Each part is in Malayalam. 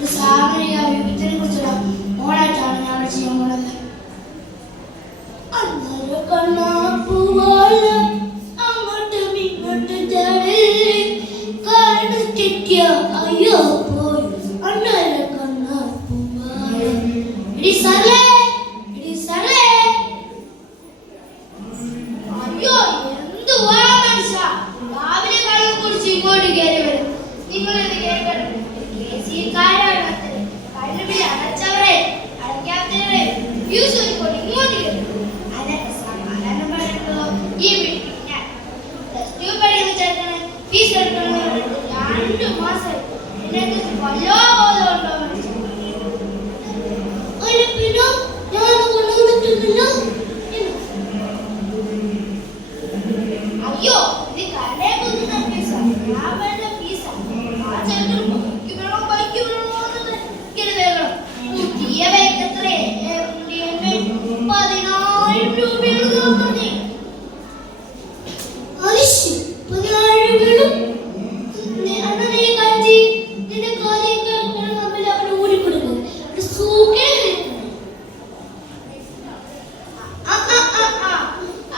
ഒരു സാമൂഹിക വിപത്തിനെ കുറിച്ചുള്ള മോണായിട്ടാണ് ഞാൻ ചെയ്യാൻ പോണത്. അന്നൊരു കണ്ണാപ്പൂവാള അങ്ങോട്ടും ഇങ്ങോട്ടും ചാടി കാരണം തെറ്റിയ അയ്യോ പോയി അന്നൊരു കണ്ണാപ്പൂവാള. ഇടി സർലേ ഇടി സർലേ. അയ്യോ എന്ത് വേണം മനുഷ്യ, രാവിലെ കള്ളു കുടിച്ച് ഇങ്ങോട്ട് കയറി വരും. നിങ്ങളെന്ത് കേൾക്കണം? കേസിക്കാരാണ് കള്ളുപിടി അടച്ചവരെ അടയ്ക്കാത്തവരെ ഫ്യൂസ് ഒരുപോലെ ഇങ്ങോട്ട് കയറും. അതൊക്കെ സമാധാനം പറയണ്ടോ? ഈ വീട്ടിൽ ഞാൻ പ്ലസ് ടു പഠിക്കുന്ന ചേട്ടന് ഫീസ് എടുക്കണമെന്ന് പറഞ്ഞിട്ട് 2 മാസം എന്നെക്കുറിച്ച് വല്ലോ ബോധമുണ്ടോ മനുഷ്യ? ഒരു പിന്നെ ഞാൻ കൊണ്ടുവന്നിട്ടില്ലല്ലോ. അയ്യോ ഇത് കടേ പോകുന്ന ഫീസാണ്, ഞാൻ വേണ്ട ഫീസാണ്. ആ ചേട്ടന് ബൈക്ക് വേണോ വേണം. പുതിയ ബൈക്ക് എത്രേ? 10,000 രൂപയാണ് മതി. 10,000 രൂപയും അന്നേ കാഞ്ചി നിന്റെ കാര്യമൊക്കെ നമ്മൾ അവിടെ ഊരിക്കൊടുക്കും.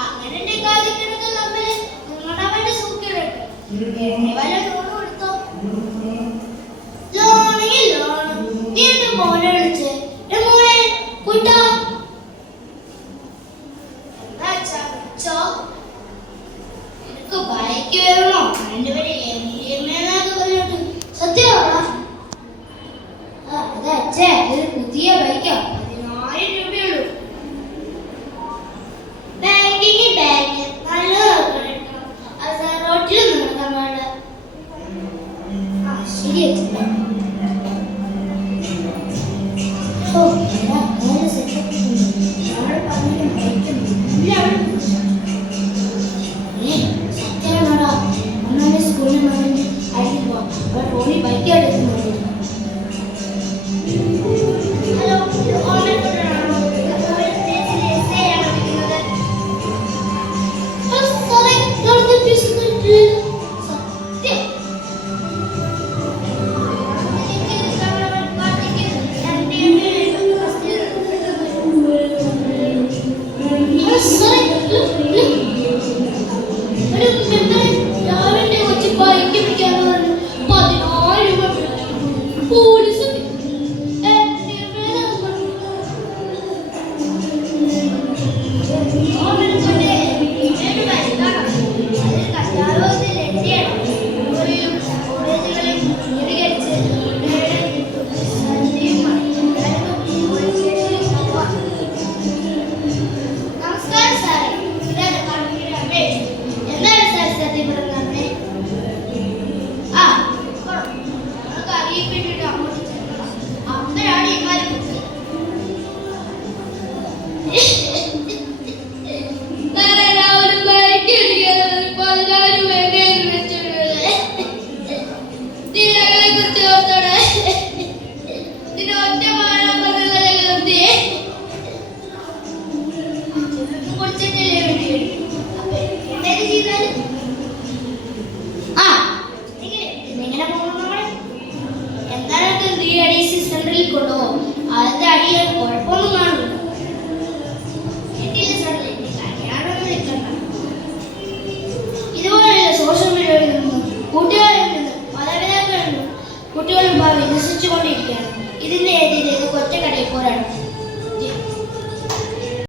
അങ്ങനെ എന്റെ കാര്യത്തിനൊക്കെ നമ്മൾ നിങ്ങളുടെ അവന്റെ സൂക്കേട് വല്ല ലോൺ കൊടുത്തോ? ലോണെങ്കിൽ ലോൺ. നീ എന്റെ മോനെ വിളിച്ചേ മോനെ കൂട്ടാ ചോ എനിക്ക് ബൈക്ക് വേണോ? അതിന്റെ പേര് എന്നൊക്കെ പറഞ്ഞോട്ട് സത്യമാണോ? അതെ അച്ഛേ, ഇത് പുതിയ ബൈക്കാ, 10,000 രൂപയുള്ളൂ. ബാങ്കിങ് ബാങ്ക് നല്ല റോട്ടിൽ നടക്കാൻ പാടില്ല. ശരി സത്യമാണോടാ? അമ്മ സ്കൂളിൽ മകൻ്റെ അഴിക്കുമ്പോ അവിടെ റോഡിൽ ബൈക്ക് എടുക്കുന്നുണ്ട്. ഹലോ, ഓൺലൈൻ കൊണ്ടുപോകും. അതിന്റെ അടിയിൽ കുഴപ്പമൊന്നും കാണില്ല. ഇതുപോലെയുള്ള സോഷ്യൽ മീഡിയയിൽ നിന്നും കൂട്ടുകാരിൽ നിന്നും മാതാപിതാക്കളിൽ നിന്നും കുട്ടികളുടെ ഭാവി നശിച്ചുകൊണ്ടിരിക്കുകയാണ്. ഇതിന്റെ എതിരെ ഒറ്റക്കടയിൽ പോരാടും.